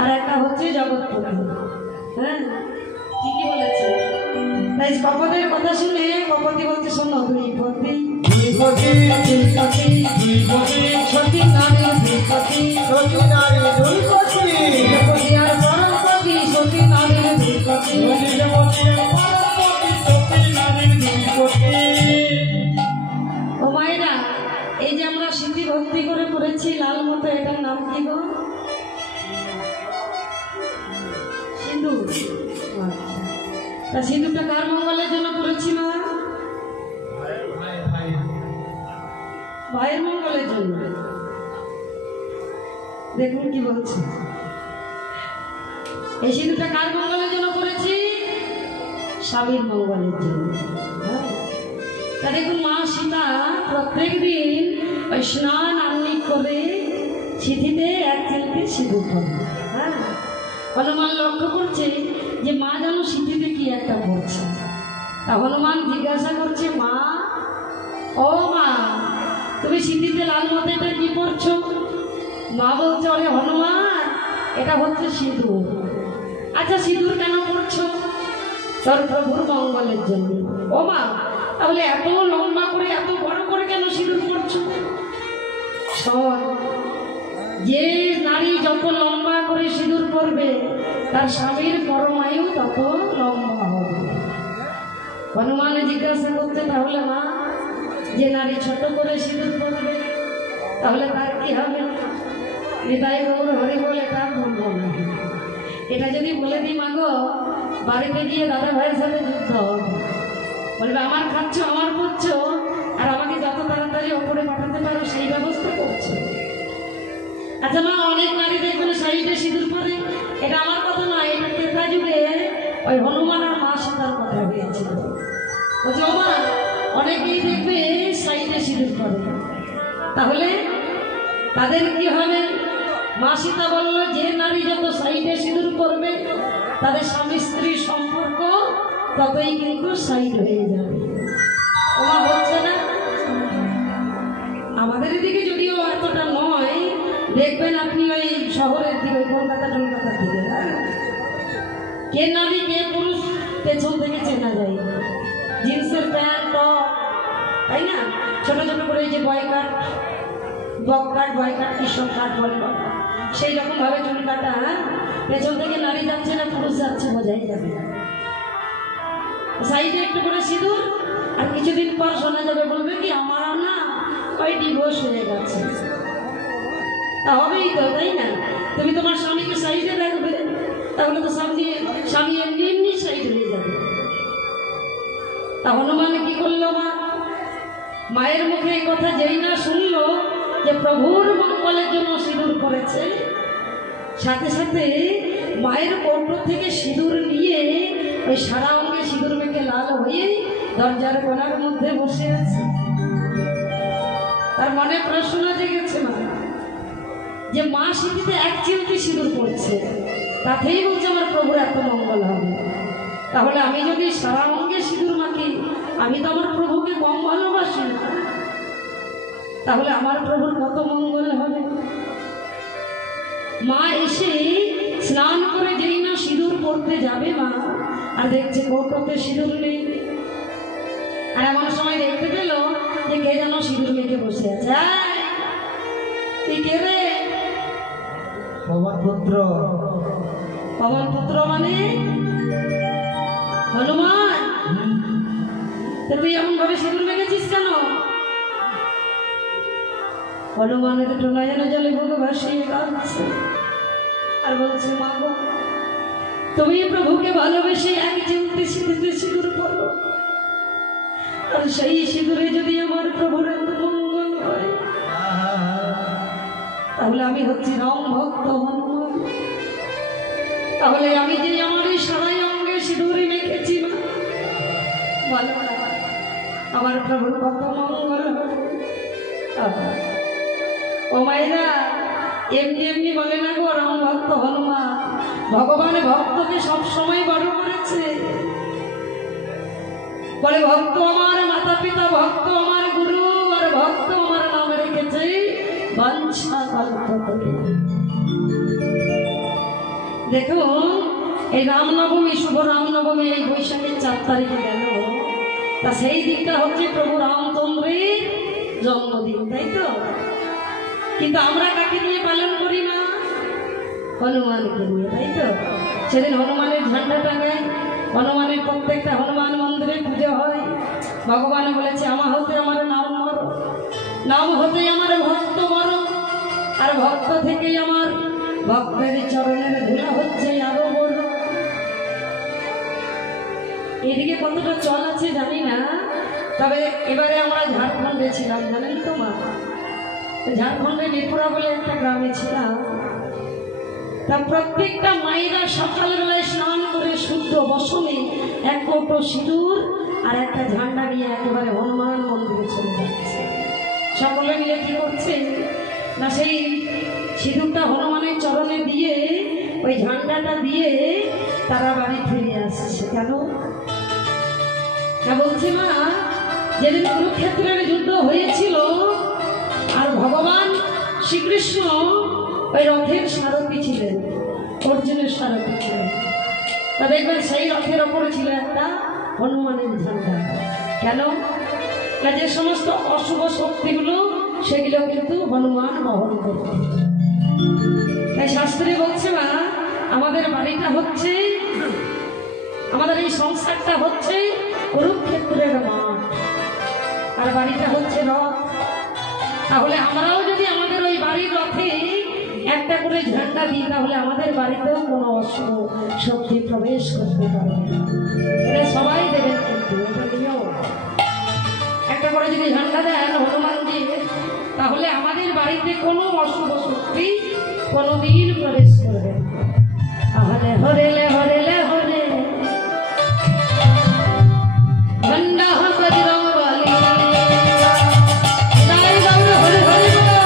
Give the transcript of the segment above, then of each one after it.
আর একটা হচ্ছে জগৎপতি। হ্যাঁ ঠিকই বলেছে। তাই কপতের কথা শুনে কপতি বলছে শোনো, দুই পতি সতী নারী দুইপতি, সতী নারী দুইপতি, আর পরমপতি সতী নারীর দুইপতি। ও মায়েরা, এই যে আমরা সিদ্ধি ভক্তি করে পড়েছি লাল মতো, এটার নাম কি গো? সিঁদুর। তা সিঁদুরটা কার মঙ্গলের জন্য করেছি মা? ভাইয়ের মঙ্গলের জন্য। দেখুন কি বলছি, এই সিঁদুরটা কার মঙ্গলের জন্য করেছি? স্বামীর মঙ্গলের জন্য। তা দেখুন মা সীতা প্রত্যেক দিন ওই স্নান আহ্নিক করে সিঁথিতে এক চিলকে সিঁদুর করে। হ্যাঁ, হনুমান লক্ষ্য করছে যে মা যেন সিঁথিতে কি একটা করছে। তা হনুমান জিজ্ঞাসা করছে, মা ও মা, তুমি সিঁথিতে লাল মতো এটা কি করছো? মা বলছে, ওরে হনুমান, এটা হচ্ছে সিঁদুর। আচ্ছা সিঁদুর কেন করছো? তোর প্রভুর মঙ্গলের জন্য। ও মা, তাহলে এত লম্বা করে এত বড় করে কেন সিঁদুর করছো? শোন, যে নারী যত লম্বা করে সিঁদুর করবে তার স্বামীর পরমায়ু তত লম্বা হবে। হনুমান জিজ্ঞাসা করতে, তাহলে মা, যে নারী ছোট করে সিঁদুর করবে তাহলে তার কি হবে? হৃদয় গৌর হরি বলে তার বলবো না। এটা যদি বলে দিই মা গো, বাড়িতে গিয়ে দাদা ভাইয়ের সাথে যুদ্ধ হবে। বলবে আমার খাচ্ছ, আমার করছো, আর আমাকে যত তাড়াতাড়ি ওপরে পাঠাতে পারো সেই ব্যবস্থা করছো। আচ্ছা মা, অনেক নারী দেখবেন সাইডে সিঁদুর করে, এটা আমার কথা নয়, এটা ত্রেতা যুগে ওই হনুমান আর মা সীতার কথা হয়েছিল। বলছে ও মা, অনেকেই দেখবে সাইডে সিঁদুর করে, তাহলে তাদের কি হবে? মা সীতা বলল, যে নারী যত সাইডে সিঁদুর করবে তাদের স্বামী স্ত্রীর সম্পর্ক ততই কিন্তু সাইড হয়ে যাবে। ওমা হচ্ছে না? আমাদের এদিকে যদিও এতটা নয়, দেখবেন আপনি ওই শহরের দিকে, কলকাতার দিকে কে নারী কে পুরুষ পেছন থেকে চেনা যায়। জিন্সের প্যান্ট, টপ, তাই না? ছোট ছোট করে এই যে বয় কাট, বক কাট, বয় কাট, কৃষক কাট বলে, সেই রকম ভাবে চুল কাটা, পেছন থেকে নারী যাচ্ছে না পুরুষ যাচ্ছে বোঝাই যাবে। সাইডে একটু করে সিঁদুর, আর কিছুদিন পর শোনা যাবে, বলবে কি আমার না ওই ডিভোর্স হয়ে গেছে। তা হবেই তো, তাই না? তুমি তোমার স্বামীকে সাইডে রাখবে, তাহলে তো স্বামী এমনি এমনি সাইড হয়ে যাবে। তা হনুমান কি করলো মা? মায়ের মুখে এই কথা যেই না শুনলো যে প্রভুর মঙ্গলের জন্য সিঁদুর করেছে, সাথে সাথে মায়ের কৌটো থেকে সিঁদুর নিয়ে ওই সারা অঙ্গে সিঁদুর মেখে লাল হয়ে দরজার কোণার মধ্যে বসে আছে। তার মনে প্রশ্ন জেগেছে মা, যে মা সিঁথিতে এক চিমটি সিঁদুর পড়ছে, তাতেই বলছে আমার প্রভুর এত মঙ্গল হবে। তাহলে আমি যদি সারা অঙ্গে সিঁদুর মাখি, আমি তো আমার প্রভুকে কম ভালোবাসি না, তাহলে আমার প্রভুর কত মঙ্গল হবে। মা এসে স্নান করে যেই না সিঁদুর পড়তে যাবে মা, আর দেখছে কৌটোতে সিঁদুর নেই। আর এমন সময় দেখতে পেল যে কে যেন সিঁদুর মেখে বসে আছে। তুই কে রে? পবন পুত্র। পবন পুত্র মানে হনুমান? তুই এমন ভাবে সিঁদুর মেখেছিস কেন? হনুমানের দুটো নয়ন জলে বুক ভাসিয়ে কাঁদছে আর বলছে, মা গো, তুমি প্রভুকে ভালোবেসে এক চিমটি সিঁথিতে সিঁদুর করো, আর সেই সিঁদুরে যদি আমার প্রভুর এত মঙ্গল হয়, তাহলে আমি হচ্ছি রাম ভক্ত হনুমান। তাহলে আমি যে আমার এই সারাই অঙ্গে সিঁদুরে মেখেছি না, বলো না আমার প্রভুর কত মঙ্গল হবে। ও মায়েরা, এমনি এমনি বলে না গো রাম ভক্ত হনুমান, ভগবান ভক্তকে সবসময় বড় করেছে। বলে ভক্ত আমার মাতা পিতা, ভক্ত আমার গুরু, আর ভক্ত আমার নাম রেখেছে বাঞ্ছা কল্পতরু। দেখুন এই রামনবমী, শুভ রামনবমী এই বৈশাখের 4 তারিখে গেল, তা সেই দিনটা হচ্ছে প্রভু রামচন্দ্রের জন্মদিন, তাই তো? কিন্তু আমরা কাকে নিয়ে পালন করি না? হনুমানকে নিয়ে, তাই তো? সেদিন হনুমানের ঝান্ডা টাঙায়, হনুমানের প্রত্যেকটা হনুমান মন্দিরে পুজো হয়। ভগবান বলেছে আমার হতে আমার নাম বড়, নাম হতে আমার ভক্ত বড়, আর ভক্ত থেকেই আমার ভক্তের চরণের ধুলা হচ্ছে আরো বড়। এদিকে কতটা চল আছে জানি না, তবে এবারে আমরা ঝাড়খণ্ডে ছিলাম, জানেন তো মা? ঝাড়খণ্ডে নিপুরা বলে একটা গ্রামে ছিলাম। তা প্রত্যেকটা মায়েরা সকালবেলায় স্নান করে শুদ্ধ বসনে 1 কৌটো সিঁদুর আর একটা ঝান্ডা নিয়ে একেবারে হনুমান মন্দিরে চলে যাচ্ছে। সকলে মিলে কি করছে না, সেই সিঁদুরটা হনুমানের চরণে দিয়ে, ওই ঝান্ডাটা দিয়ে তারা বাড়ি ফিরে আসছে। কেন না বলছি মা, যেদিন কুরুক্ষেত্রের যুদ্ধ হয়েছিল আর ভগবান শ্রীকৃষ্ণ ওই রথের সারথি ছিলেন, অর্জুনের সারথি ছিলেন, তা দেখবেন সেই রথের ওপরে ছিল একটা হনুমানের ঝান্ডা। কেন না, যে সমস্ত অশুভ শক্তিগুলো সেগুলো কিন্তু হনুমান বহন করত। তাই শাস্ত্রে বলছে মা, আমাদের বাড়িটা হচ্ছে, আমাদের এই সংসারটা হচ্ছে কুরুক্ষেত্রের মাঠ, আর বাড়িটা হচ্ছে রথ। তাহলে আমরাও যদি আমাদের ওই বাড়ির রথে একটা করে ঝান্ডা দিই, তাহলে আমাদের বাড়িতেও কোনো অশুভ শক্তি প্রবেশ করতে পারবে না। এটা সবাই দেবেন, কিন্তু এটা নিয়ম। একটা করে যদি ঝান্ডা দেন হনুমানজি, তাহলে আমাদের বাড়িতে কোনো অশুভ শক্তি কোনোদিন প্রবেশ করবে না। তাহলে হরেলে হরেলে হরে ঝান্ডা বজরং বলি, জয় গৌর হরে হরে বল।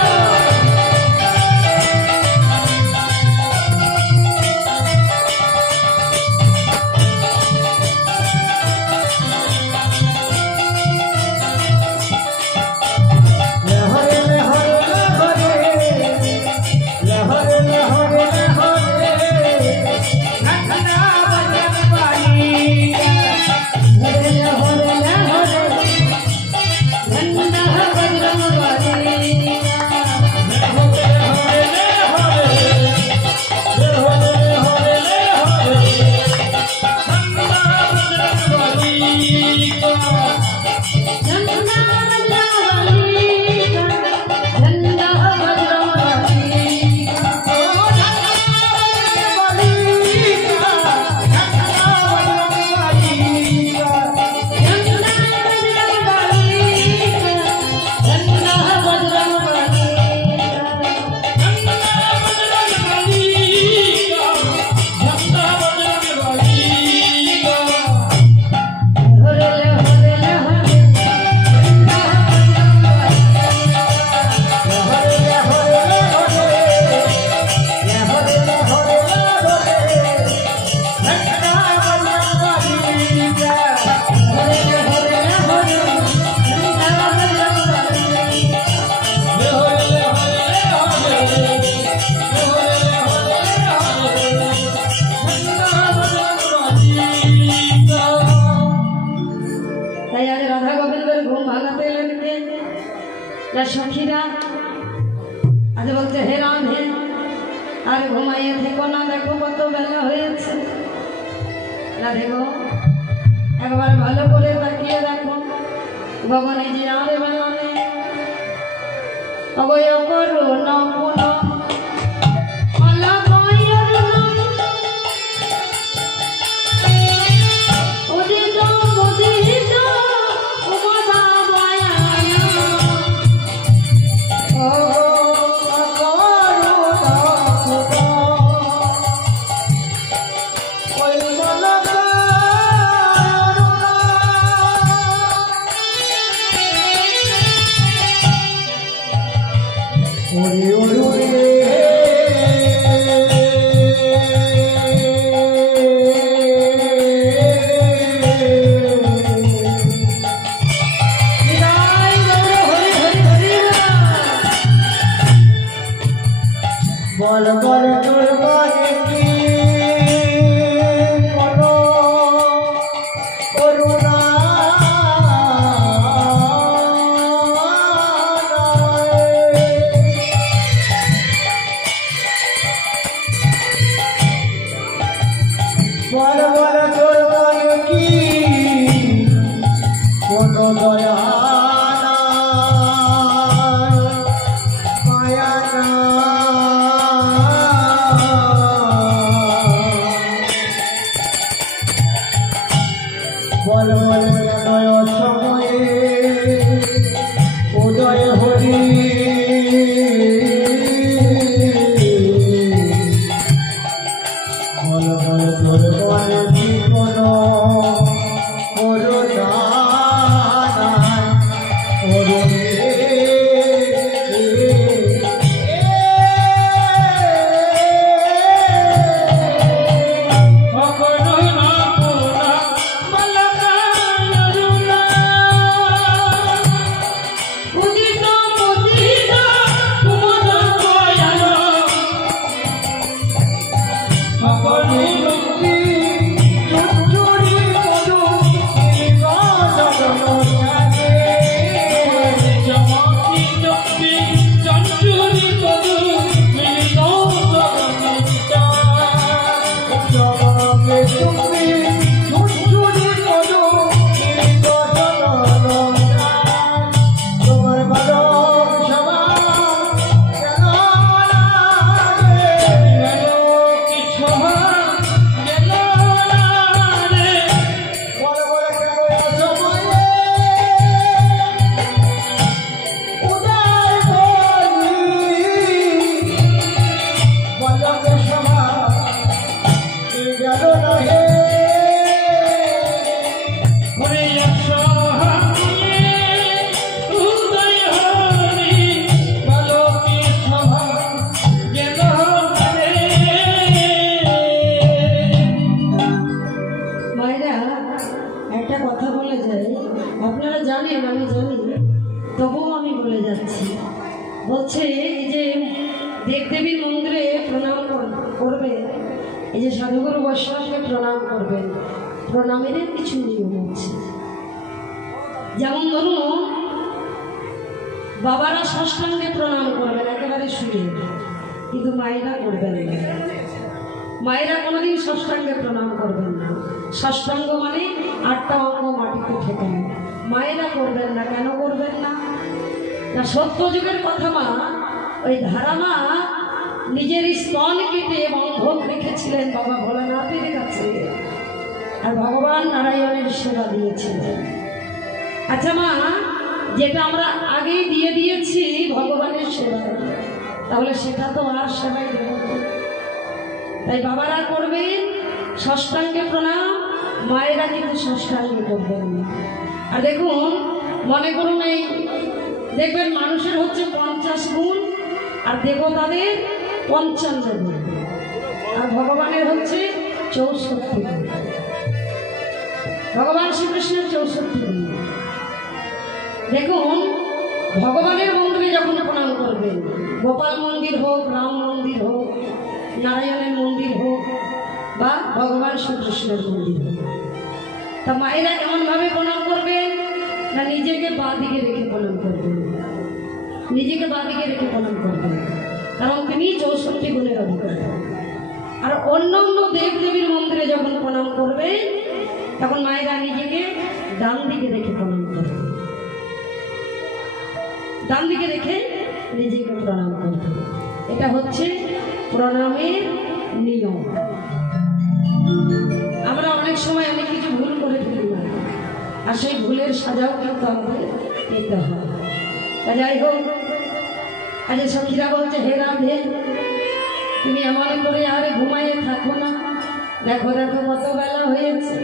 সখীরা আজ বলছে হে রাধে, আর ঘুমাইয়ে থেকো না, দেখো কত বেলা হয়েছে। রাধে গো, একবার ভালো করে তাকিয়ে দেখো, ভগবানে যে আর বেলা নেই, অবয় করো না পুনঃ বল বল তোর বাড়ি কি বল বল তোর মনে কি কোনো দয়া নাই, মায়া নাই। বল বল কেন সময়ে উদয় হরি বল বল তোর মনে কি কোনো করুণা নাই, করুণে তবুও আমি বলে যাচ্ছি। বলছে এই যে দেবদেবীর মন্দিরে প্রণাম করবে, এই যে সাধুগুরু বৈষ্ণবকে প্রণাম করবেন, প্রণামের কিছু নিয়ম আছে। যেমন ধরুন বাবারা ষষ্ঠাঙ্গে প্রণাম করবেন একেবারে শুনে, কিন্তু মায়েরা করবেন না। মায়েরা কোনোদিন ষষ্ঠাঙ্গে প্রণাম করবেন না। ষষ্ঠাঙ্গ মানে 8টা অঙ্গ মাটিতে ঠেকানো, মায়েরা করবেন না। কেন করবেন না? না, সত্যযুগের কথা মা, ওই ধারামা নিজের স্তন কেটে বন্ধক রেখেছিলেন বাবা ভোলানাথের কাছে, আর ভগবান নারায়ণের সেবা দিয়েছিলেন। আচ্ছা মা, যেটা আমরা আগেই দিয়ে দিয়েছি ভগবানের সেবা, তাহলে সেটা তো আর সেবাই দেব। তাই বাবারা করবেন ষষ্ঠাঙ্গে প্রণাম, মায়েরা কিন্তু ষষ্ঠাঙ্গে করবেন না। আর দেখুন, মনে করুন এই দেখবেন মানুষের হচ্ছে 50 গুণ, আর দেবতাদের 55 গুণ, আর ভগবানের হচ্ছে 64 গুণ। ভগবান শ্রীকৃষ্ণের 64 গুণ। দেখুন, ভগবানের মন্দিরে যখন প্রণাম করবেন, গোপাল মন্দির হোক, রাম মন্দির হোক, নারায়ণের মন্দির হোক, বা ভগবান শ্রীকৃষ্ণের মন্দির হোক, তা মায়েরা এমনভাবে প্রণাম করবেন না নিজেকে বাঁ দিকে রেখে প্রণাম করবেন, নিজেকে বাঁ দিকে রেখে প্রণাম করবেন, কারণ তিনি 64 গুণের অধিকারী। আর অন্য অন্য দেবদেবীর মন্দিরে যখন প্রণাম করবেন, তখন মায়েরা নিজেকে ডান দিকে রেখে প্রণাম করবেন, ডান দিকে রেখে নিজেকে প্রণাম করবেন। এটা হচ্ছে প্রণামের নিয়ম। আমরা অনেক সময় অনেক কিছু ভুল করে ফেলি না, আর সেই ভুলের সাজাও কিন্তু আমাদের পেতে হয়। তা যাই হোক, আজ সখীরা বলছে, হে রাধে, তুমি এমন করে আর ঘুমাইয়ে থাকো না, দেখো দেখো কত বেলা হয়েছে।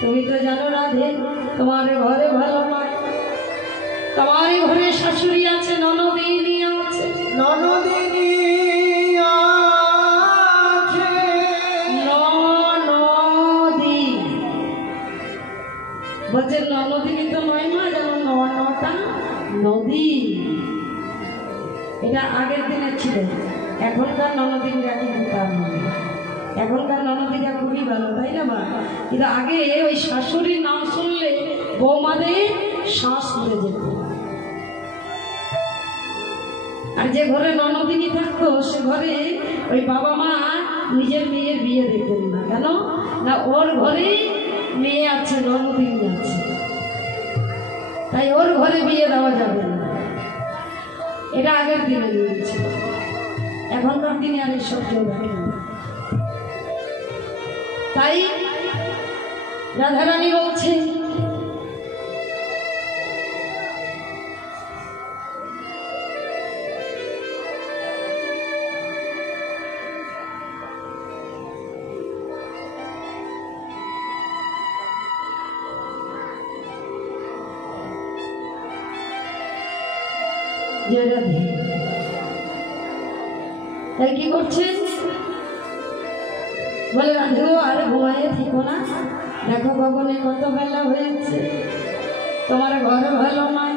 তুমি তো জানো রাধে, তোমার ঘরে ভালো নয়, তোমার ঘরে শাশুড়ি আছে, ননদিনী আছে, ননদিনী আছে, ননদি বলছে ননদিনী তো নয় মা, যেন 9টা নদী। এটা আগের দিনের ছিল, এখনকার ননদিনীরা কিন্তু তার নয়। এখনকার ননদিনীরা খুবই ভালো, তাই না মা? কিন্তু আগে ওই শাশুড়ির নাম শুনলে বৌমাদের শ্বাস উড়ে যেত। আর যে ঘরে ননদিনী থাকতো, সে ঘরে ওই বাবা মা নিজের মেয়ের বিয়ে দিতেন না। কেন না, ওর ঘরেই মেয়ে আছে, জন্মদিন আছে, তাই ওর ঘরে বিয়ে দেওয়া যাবে না। এটা আগের দিনে নিয়েছে, এখনকার দিনে আর এসব কেউ দেখে না। তাই রাধারানী বলছে, তাই কি করছেন, বলে রাধে গো আর ঘুমাইয়ে থেকো না, দেখো গগনে কত বেলা হয়েছে, তোমার ঘর ভালো নয়,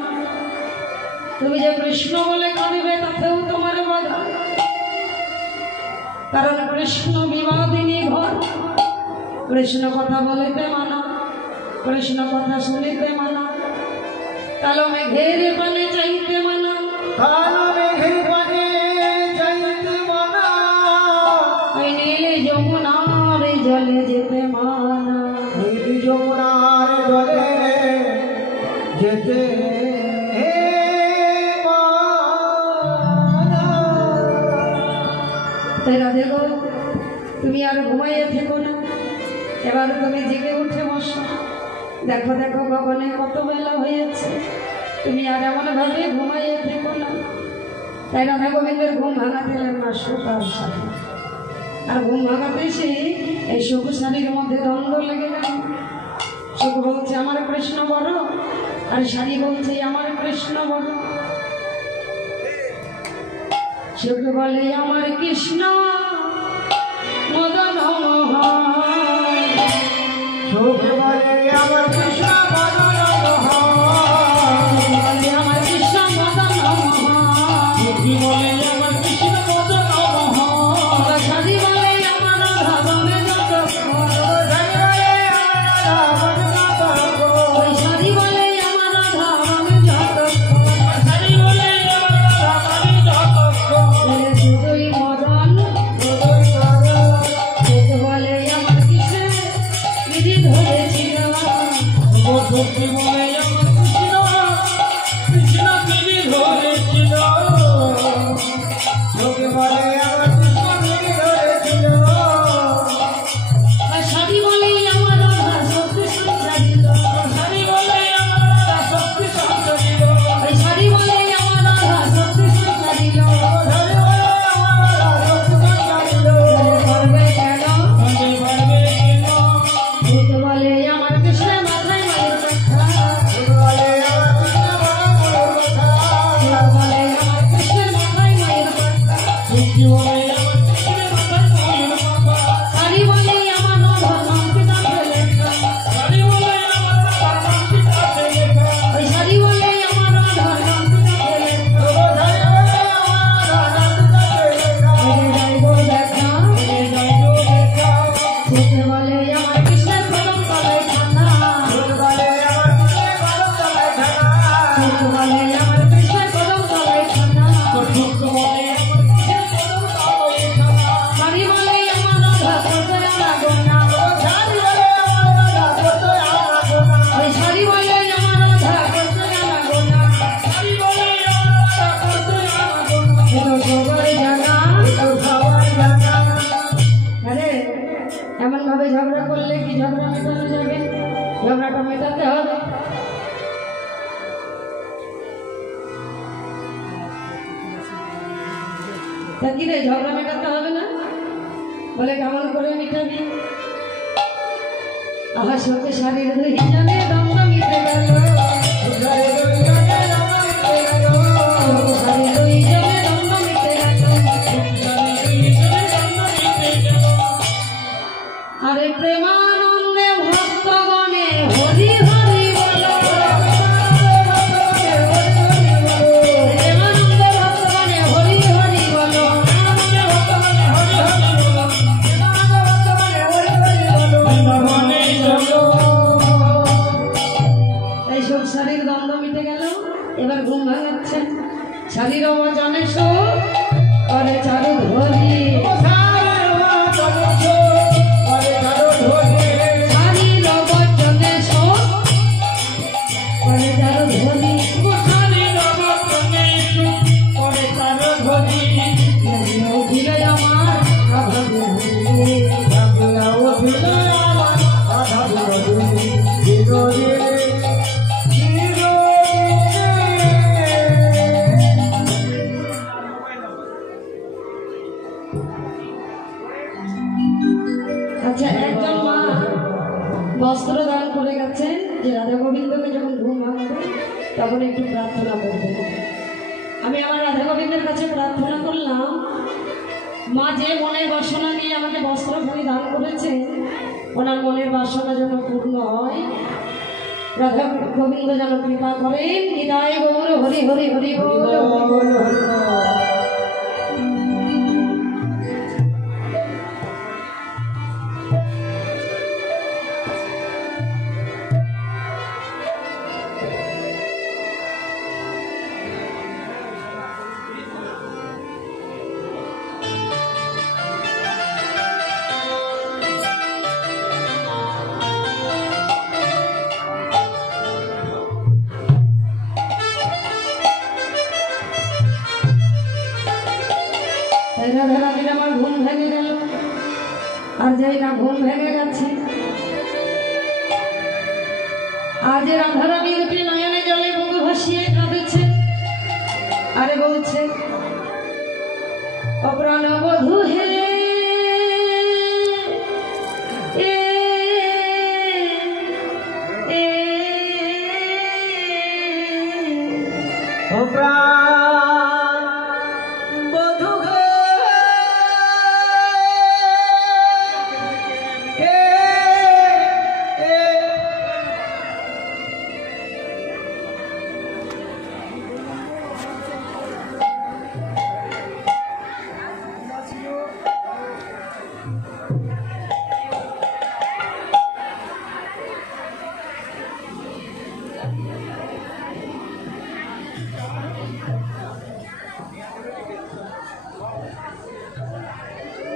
তুমি যে কৃষ্ণ বলে কাঁদিবে তাতেও তোমার বাধা, কারণ কৃষ্ণ বিবাদিনী ঘর, কৃষ্ণ কথা বলিতে মানা, কৃষ্ণ কথা শুনিতে মানা, কালো মেঘের পানে চাইতে মানা, কালো মেঘের পানে যাইতে মানা, ওই নীল যমুনার জলে যেতে মানা, নীল যমুনার জলে যেতে মানা। তাই রাধে গো তুমি আর ঘুমাইয়ে থেকো না, এবার তুমি জেগে উঠে বসো, দেখো দেখো গগনে কত বেলা হয়েছে, তুমি আর এমন ভাবে ঘুমাইয়ে থেকো না। তাই রাধা গোবিন্দের ঘুম ভাঙাতে এলেন না সুতার শাড়ি, আর ঘুম ভাঙাতে এসে এই সুখ শাড়ির মধ্যে দ্বন্দ্ব লেগে গেল। সুখ বলছে আমার কৃষ্ণ বড়, আর শাড়ি বলছে আমার কৃষ্ণ বড়। সুখ বলে আমার কৃষ্ণ মদন মোহন, সুখ বলে আমার কৃষ্ণ মদন মোহন, বলে আমার কৃষ্ণ মদন মোহন, সুখ বলে আমার কৃষ্ণ মদন মোহন, শাড়ি বলে আমার রাধা বলে যতক্ষণ, ওই শাড়ি বলে আমার রাধা বলে যতক্ষণ, শুধুই মদন সুখ বলে আমার কিসে বিধি ধরেছিল, সুখ বলে আমার কৃষ্ণ কৃষ্ণ বিধি ধরেছিল, সুখ বলে আমার কৃষ্ণ বিধি ধরেছিল, আর শাড়ি বলে আমার রাধা সত্যি সঞ্চারিত, শাড়ি বলে আমার রাধা শক্তি সঞ্চারিত, ওই শাড়ি বলে আমার রাধা সত্যি সঞ্চারিত, শাড়ি বলে আমার রাধা শক্তি সঞ্চারিত, করবে কেন বলে বলবে কেন, সুখ বলে আমার কৃষ্ণের মাথায় মায়ের কথা, সুখ বলে আমার কৃষ্ণ বড় বড় কথা, সুখ বলে আমার কৃষ্ণের মাথায় মায়ের কথা, সুখ বলে আমার কৃষ্ণের মাথায় মায়ের কথা, শাড়ি বলে আমার রাধা নাম পিতাকে লেখা, শাড়ি বলে আমার রাধা নাম পিতাকে লেখা, ওই শাড়ি বলে আমার রাধা নাম পিতাকে লেখা, শাড়ি বলে আমার রাধা নাম পিতাকে লেখা, ওই যাইব দেখা, যাইব দেখা, সুখ বলে আমার কৃষ্ণের কদম তলায় ঠান্ডা, সুখ বলে আমার কৃষ্ণের কদম তলায় ঠান্ডা, সুখ বলে আমার কৃষ্ণের কদম তলায় ঠান্ডা, সুখ বলে আমার কৃষ্ণের কদম তলায় ঠান্ডা, শাড়ি বলে আমার রাধা করতে লাগো না, শাড়ি বলে আমার রাধা করতে লাগো না, ওই শাড়ি বলে আমার রাধা করতে লাগো না, শাড়ি বলে আমার রাধা করতে লাগো না, এলো সবার জানা। তো সবার জানা, আরে এমন ভাবে ঝগড়া করলে কি ঝগড়া মেটানো যাবে? ঝগড়াটা মেটাতে হবে। তা কি রে, ঝগড়া মেটাতে হবে না? বলে কেমন করে মিটাবি? আহা সত্যি শাড়ির দুই জনে দ্বন্দ্ব মিটে গেল, ঘরে দুইজনে রামা মিটে গেল, শাড়ির দুই জনে দ্বন্দ্ব মিটে গেল। ঘরে দুইজনে রামা মিটে গেল, আরে প্রেমানন্দে ভক্তগণে হরি হরি বল, প্রেমানন্দে ভক্তগণে হরি হরি বল, বৃন্দাবনে চলো, এই আচ্ছা, একজন মা বস্ত্র দান করে গেছেন যে রাধা গোবিন্দকে যখন ঘুম ভাঙবে তখন একটু প্রার্থনা করবেন। আমি আমার রাধা গোবিন্দের কাছে প্রার্থনা করলাম, মা যে মনের বাসনা নিয়ে আমাকে বস্ত্র দান করেছেন ওনার মনের বাসনা যেন পূর্ণ হয়, রাধা গোবিন্দ যেন কৃপা করেন। নিতাই গৌর হরি হরি হরি বল হরি বল। রাধা রানীর আমার ঘুম ভেঙে গেল, আর যাই না ঘুম ভেঙে গেছে। আজ রাধা রানী উঠে নয়নে জলে বুক ভাসিয়ে কাঁদেছে, আরে বলছে, অপ্রাণ বধূ হে এ এ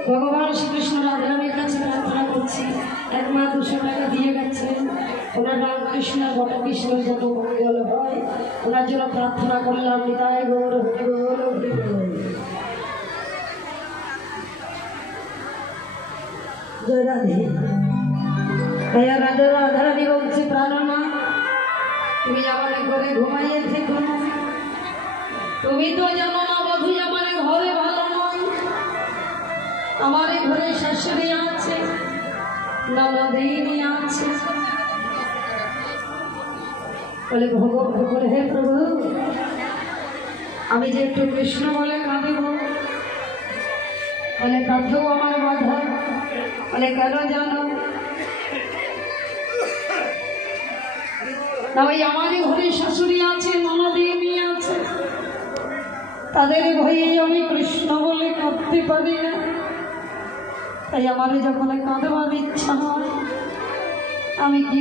ভগবান শ্রীকৃষ্ণ রাধারানীর কাছে প্রার্থনা করছি, এক মা 200 টাকা দিয়ে গেছেন, ওনার নাম কৃষ্ণ বটকৃষ্ণের যত মঙ্গল হয় ওনার জন্য প্রার্থনা করলাম। নিতাই গৌর হরি বল হরি বল। জয় রাধে। ভাইয়া রাজা রাধারানী বলছে, প্রাণনা তুমি আমার ঘরে ঘুমাইয়ে থেকো না, তুমি তো জানো না বধূ আমার ঘরে ভালো নয়, আমার ঘরে শাশুড়ি আছে, ননদিনী আছে। বলে ভগবান, হে প্রভু, আমি যে একটু কৃষ্ণ বলে কাঁদিব, বলে তাতেও আমার বাধা। বলে কেন জানো না, ওই আমারই ঘরে শাশুড়ি আছে, ননদিনী আছে, তাদের ভয়ে আমি কৃষ্ণ বলে কাঁদতে পারি না। তাই আমার যখন কাঁদবার ইচ্ছা হয় আমি কি